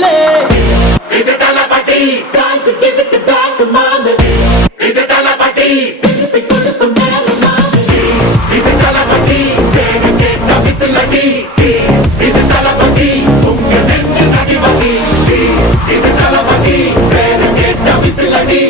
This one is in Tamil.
கையிலே. இது தளபதி இது தளபதி இது தளபதி பேரு கேட்ட விசிலடி இது தளபதி உங்க நெஞ்சு அதிபதி இது தளபதி பேரு கேட்ட விசிலடி